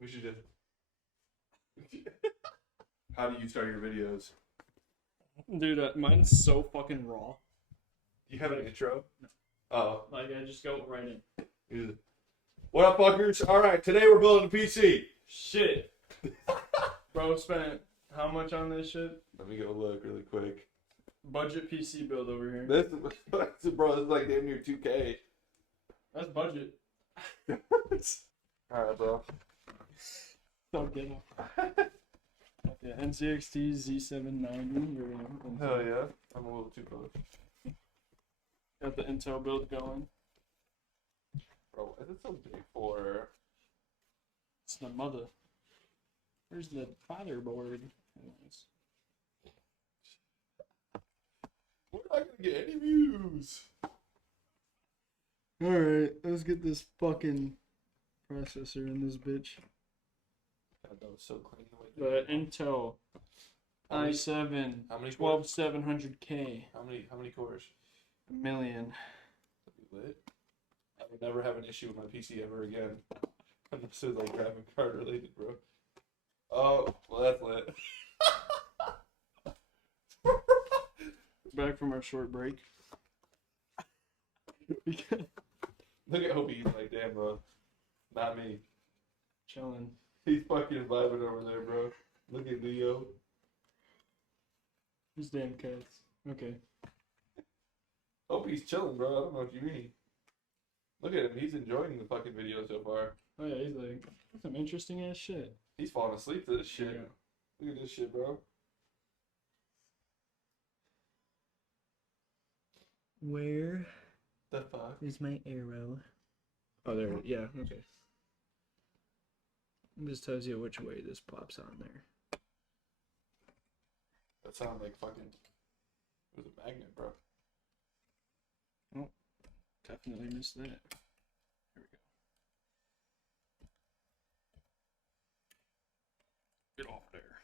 We should just. How do you start your videos? Dude, mine's so fucking raw. Do you have an intro? No. Oh. Like, I just go right in. What up, fuckers? Alright, today we're building a PC. Shit. Bro spent how much on this shit? Let me go look really quick. Budget PC build over here. This is like damn near 2K. That's budget. Alright, bro. Don't get it. Yeah, NZXT Z5 Hell yeah. I'm a little too close. Got the Intel build going. Bro, why is it so big for? It's the mother. Where's the fatherboard? Anyways. We're not gonna get any views. Alright, let's get this fucking processor in this bitch. God, that was so clean the way The Intel i7 how many 12700K. How many cores? A million. That'd be lit. I would never have an issue with my PC ever again. This is like graphic card related, bro. Oh, well that's lit. Back from our short break. Look at Hobie, he's like, damn, bro. Not me. Chilling. He's fucking vibing over there, bro. Look at Leo. These damn cats. Okay. Hobie's chilling, bro. I don't know what you mean. Look at him. He's enjoying the fucking video so far. Oh yeah, he's like, some interesting ass shit. He's falling asleep to this shit. Yeah. Look at this shit, bro. Where The fuck? is my arrow? Oh, there. Yeah. Okay. It just tells you which way this pops on there. That sounded like fucking. It was a magnet, bro. Definitely missed that. Here we go. Get off there.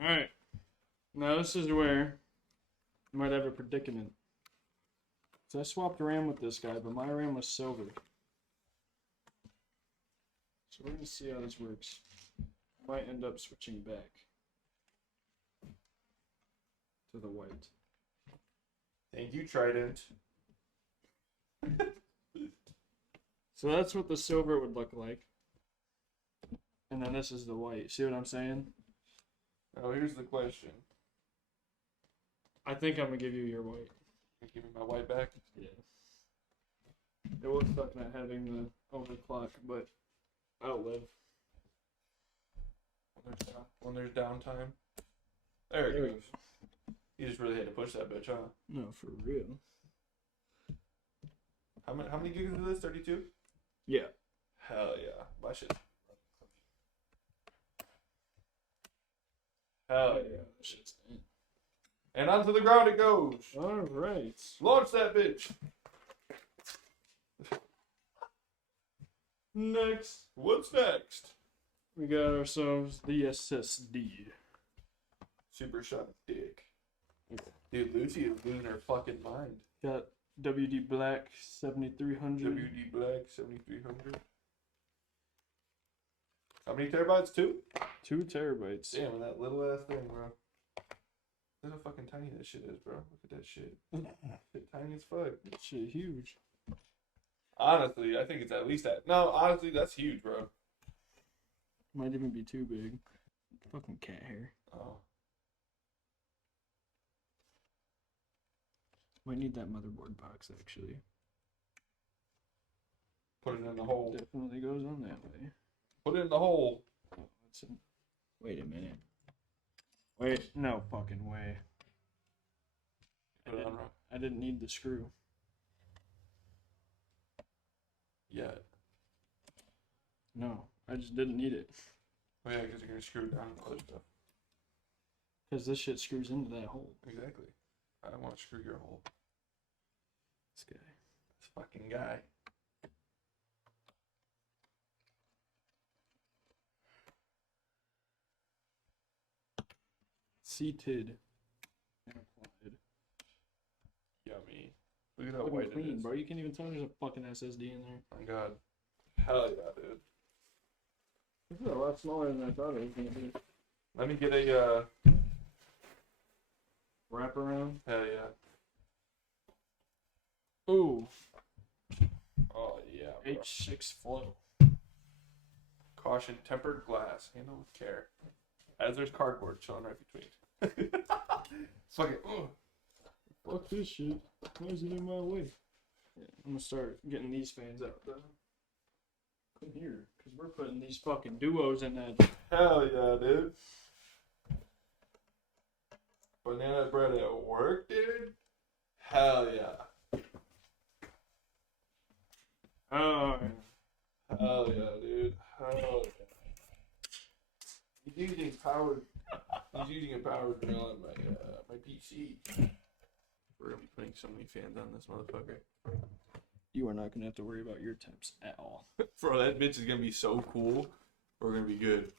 Alright. Now this is where you might have a predicament. So I swapped RAM with this guy, but my RAM was silver. So we're gonna see how this works. Might end up switching back to the white. Thank you, Trident. So that's what the silver would look like. And then this is the white. See what I'm saying? Now here's the question. I think I'm gonna give you your white. Can you give me my white back? Yeah. It will suck not having the overclock, but I'll live. When there's downtime. There it There we goes. You just really had to push that bitch, huh? No, for real. How many gigs is this? 32? Yeah. Hell yeah. My shit. Hell yeah. Shit's in. And onto the ground it goes. Alright. Launch that bitch. Next. What's next? We got ourselves the SSD. Super shot dick. Dude, Lucy is losing her fucking mind. Got WD Black 7300. WD Black 7300. How many terabytes? 2? 2 terabytes. Damn, and that little ass thing, bro. Look how fucking tiny that shit is, bro. Look at that shit. It's tiny as fuck. That shit huge. Honestly, I think it's at least that. No, honestly, that's huge, bro. Might even be too big. Fucking cat hair. Oh. Might need that motherboard box actually. Put it in the hole. Definitely goes on that way. Put it in the hole. Oh, that's in... Wait a minute. Wait, no fucking way. Put it on wrong. I didn't need the screw. Yeah. No, I just didn't need it. Oh yeah, because you're gonna screw it down with other stuff. Because this shit screws into that hole. Exactly. I don't want to screw your hole. This guy. This fucking guy. Seated and applied. Yummy. Look at how Fucking white it clean, is. bro. You can't even tell there's a fucking SSD in there. My God. Hell yeah, dude. This is a lot smaller than I thought it was gonna be. Let me get a, Wrap around. hell yeah. Ooh, Oh, yeah, bro. H6 Flow. Caution, tempered glass. Handle with care. As there's cardboard chilling right between. It's fucking, ugh. Fuck this shit. Why is it in my way? Yeah, I'm gonna start getting these fans out though. Come here, cause we're putting these fucking duos in that. Hell yeah, dude. Banana bread at work, dude? Hell yeah. Oh, Hell yeah, dude. Hell yeah. He's using a powered grill on my PC. We're gonna be putting so many fans on this motherfucker. you are not gonna have to worry about your temps at all. Bro, that bitch is gonna be so cool. We're gonna be good.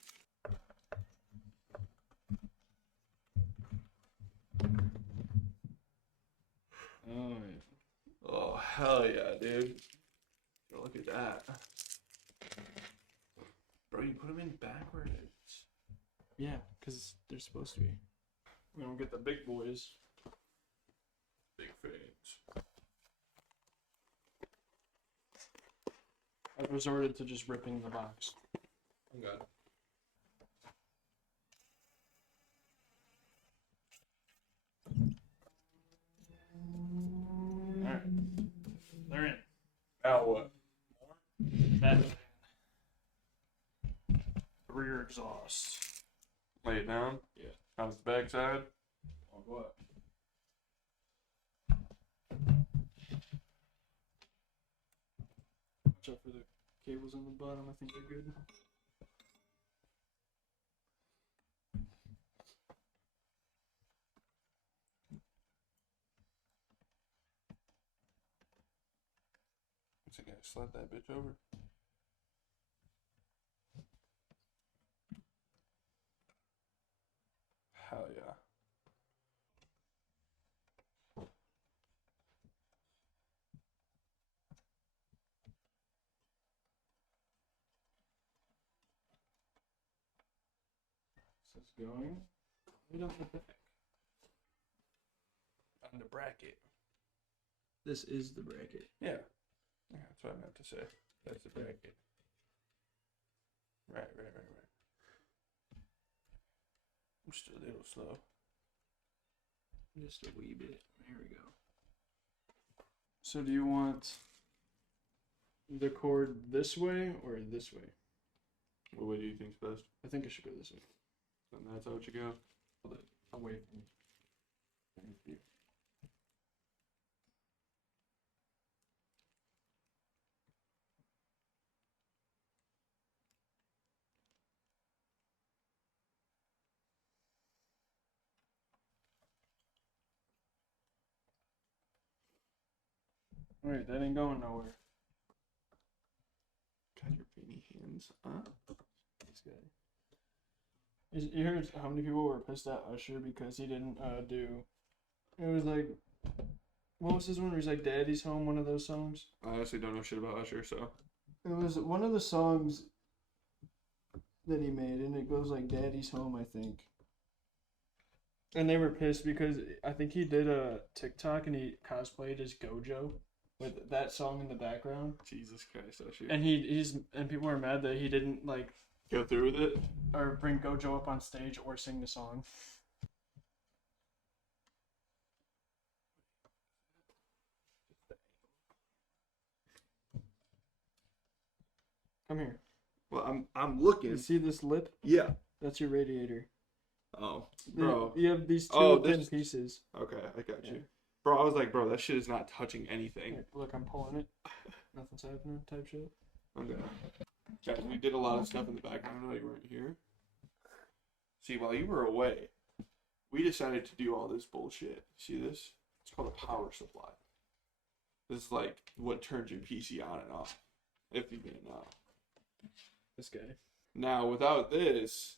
Oh, yeah. Oh, hell yeah, dude. Bro, look at that. Bro, you put them in backwards. Yeah, cause they're supposed to be. We don't get the big boys. Big fans. I've resorted to just ripping the box. I'm good. Alright. They're in. Now what? That. Rear exhaust. Lay it down? Yeah. On the back side? Oh, what? Watch out for the cables on the bottom. I think they're good. Looks like I slid that bitch over. Hell yeah. This is going right on the back. On the bracket. This is the bracket. Yeah. Yeah, that's what I meant to say. That's the bracket. Right. I'm just a little slow. Just a wee bit. Here we go. So do you want the cord this way or this way? What way do you think's best? I think it should go this way. Then that's how it should go. Hold it away from me. Thank you. Alright, that ain't going nowhere. Got your veiny hands up. This guy. You heard how many people were pissed at Usher because he didn't do. It was like, what was his one? Where he's like, "Daddy's Home," one of those songs. I honestly don't know shit about Usher, so. It was one of the songs that he made, and it goes like "Daddy's Home," I think. And they were pissed because I think he did a TikTok and he cosplayed as Gojo with that song in the background. Jesus Christ, Usher. And and people were mad that he didn't like Go through with it? or bring Gojo up on stage or sing the song. Come here. Well, I'm You looking. see this lip? Yeah. That's your radiator. Oh, bro. You have these two Oh, thin this- pieces. Okay, I got Yeah. you. Bro, I was like, bro, that shit is not touching anything. Here, look, I'm pulling it. Nothing's happening type shit. Okay. Guys, we did a lot of stuff in the background while you weren't here. See, while you were away, we decided to do all this bullshit. See this? It's called a power supply. This is like what turns your PC on and off, if you didn't know. This guy. Now, without this,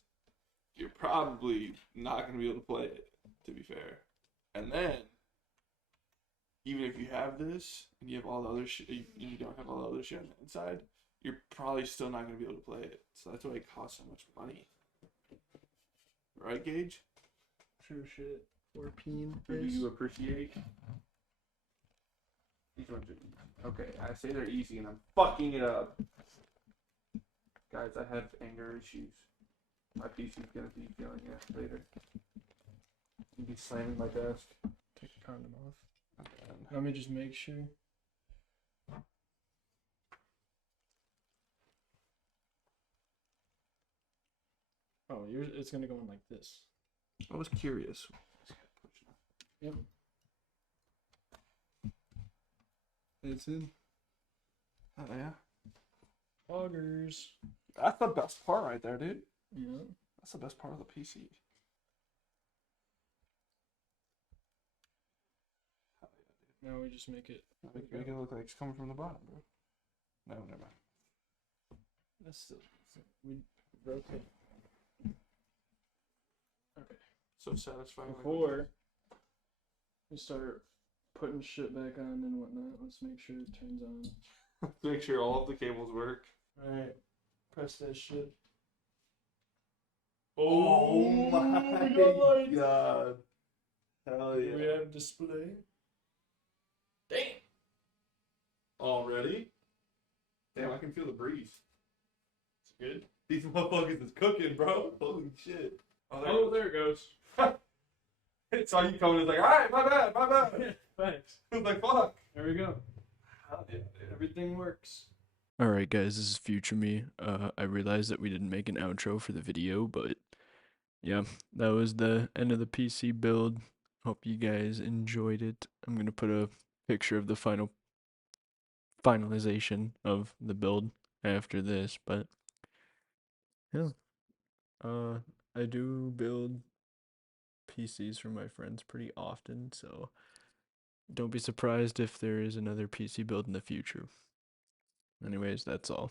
you're probably not going to be able to play it, to be fair. And then, even if you have this and you have all the other shit, you don't have all the other shit on the inside, you're probably still not going to be able to play it. So that's why it costs so much money. Right, Gage? True shit. 14 Do face. you appreciate? These ones are easy. Okay, I say they're easy and I'm fucking it up. Guys, I have anger issues. My PC's gonna be feeling it later. You be slamming my desk. Take the condom off. Let me just make sure. Oh, yours, it's gonna go in like this. I was curious. Yep. It's in. Oh yeah. Augers. That's the best part right there, dude. Yeah. That's the best part of the PC. Now we just make it. Make it look like it's coming from the bottom, bro. No, never mind. That's still. We rotate. Okay. So satisfying. Before we start putting shit back on and whatnot, let's make sure it turns on. Make sure all of the cables work. Alright. Press that shit. Oh my God. god. Hell yeah. We have display. Damn. Already? Damn, I can feel the breeze. It's good. These motherfuckers is cooking, bro. Holy shit. Oh, there it goes. It saw you coming. It's like, alright, my bad. Thanks. It's like, fuck. There we go. Hell yeah, dude. Everything works. Alright guys, this is future me. I realized that we didn't make an outro for the video, but yeah, that was the end of the PC build. Hope you guys enjoyed it. I'm gonna put a picture of the finalization of the build after this, but yeah. I do build PCs for my friends pretty often, so don't be surprised if there is another PC build in the future. Anyways, that's all.